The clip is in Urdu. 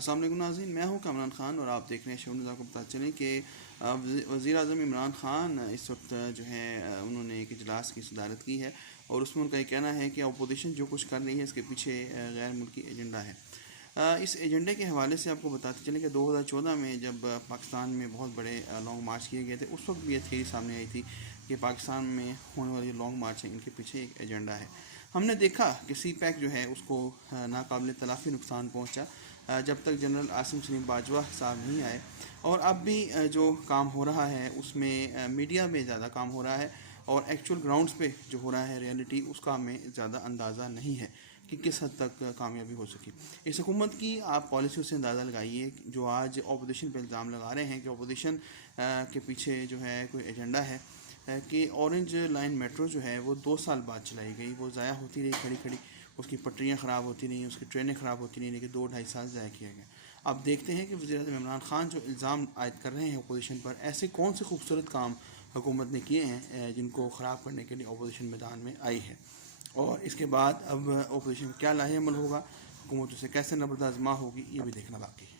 السلام علیکم ناظرین، میں ہوں کامران خان اور آپ دیکھ رہے ہیں شو نیوز۔ آپ کو پتہ چلیں کہ وزیر اعظم عمران خان اس وقت جو ہے انہوں نے ایک اجلاس کی صدارت کی ہے، اور اس میں ان کا یہ کہنا ہے کہ اپوزیشن جو کچھ کر رہی ہے اس کے پیچھے غیر ملکی ایجنڈا ہے۔ اس ایجنڈے کے حوالے سے آپ کو بتاتے چلیں کہ 2014 میں جب پاکستان میں بہت بڑے لانگ مارچ کیے گئے تھے، اس وقت بھی یہ تھیوری سامنے آئی تھی کہ پاکستان میں ہونے والی لانگ مارچ ہیں ان کے پیچھے ایک ایجنڈا ہے۔ ہم نے دیکھا کہ سی پیک جو ہے اس کو ناقابل تلافی نقصان پہنچا جب تک جنرل عاصم سلیم باجوہ صاحب نہیں آئے، اور اب بھی جو کام ہو رہا ہے اس میں میڈیا میں زیادہ کام ہو رہا ہے، اور ایکچوئل گراؤنڈز پہ جو ہو رہا ہے ریئلٹی اس کا ہمیں زیادہ اندازہ نہیں ہے کہ کس حد تک کامیابی ہو سکی۔ اس حکومت کی آپ پالیسیوں سے اندازہ لگائیے جو آج اپوزیشن پہ الزام لگا رہے ہیں کہ اپوزیشن کے پیچھے جو ہے کوئی ایجنڈا ہے کہ اورنج لائن میٹرو جو ہے وہ 2 سال بعد چلائی گئی، وہ ضائع ہوتی رہی کھڑی کھڑی، اس کی پٹریاں خراب ہوتی رہیں، اس کی ٹرینیں خراب ہوتی رہیں، لیکن 2-2.5 سال ضائع کیا گیا۔ اب دیکھتے ہیں کہ وزیر اعظم عمران خان جو الزام عائد کر رہے ہیں اپوزیشن پر، ایسے کون سے خوبصورت کام حکومت نے کیے ہیں جن کو خراب کرنے کے لیے اپوزیشن میدان میں آئی ہے، اور اس کے بعد اب اپوزیشن کیا لاہ عمل ہوگا، حکومت اسے کیسے نبرد آزما ہوگی، یہ بھی دیکھنا باقی ہے۔